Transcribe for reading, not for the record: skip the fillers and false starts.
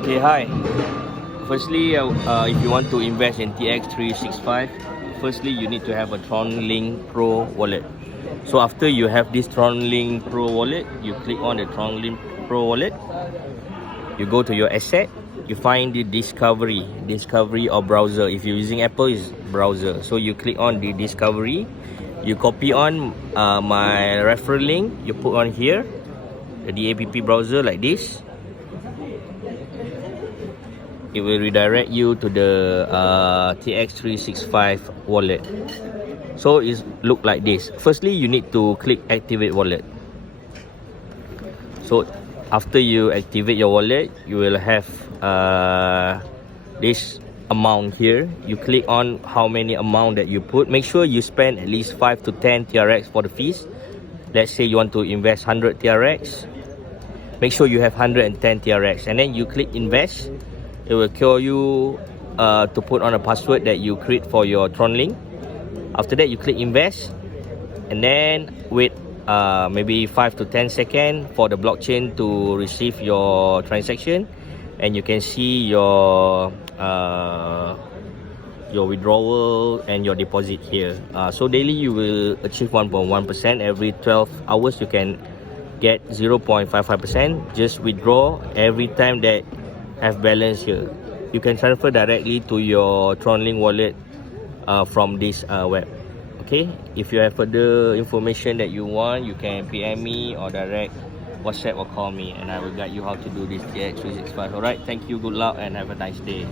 Okay, hi. Firstly, if you want to invest in TX365, firstly you need to have a TronLink Pro wallet. So after you have this TronLink Pro wallet, you click on the TronLink Pro wallet. You go to your asset. You find the discovery or browser. If you're using Apple, is browser. So you click on the discovery. You copy on my referral link. You put on here the app browser like this. It will redirect you to the TX365 wallet. So it look like this. Firstly, you need to click activate wallet. So after you activate your wallet, you will have this amount here. You click on how many amount that you put. Make sure you spend at least 5 to 10 TRX for the fees. Let's say you want to invest 100 TRX. Make sure you have 110 TRX, and then you click invest. It will call you to put on a password that you create for your TronLink. After that, you click invest, and then wait maybe 5 to 10 seconds for the blockchain to receive your transaction, and you can see your withdrawal and your deposit here. So daily you will achieve 1.1%. Every 12 hours you can get 0.55%. Just withdraw every time that have balance here. You can transfer directly to your TronLink wallet from this web. Okay, if you have further information that you want, you can PM me or direct WhatsApp or call me, and I will guide you how to do this TX365. Alright, thank you, good luck, and have a nice day.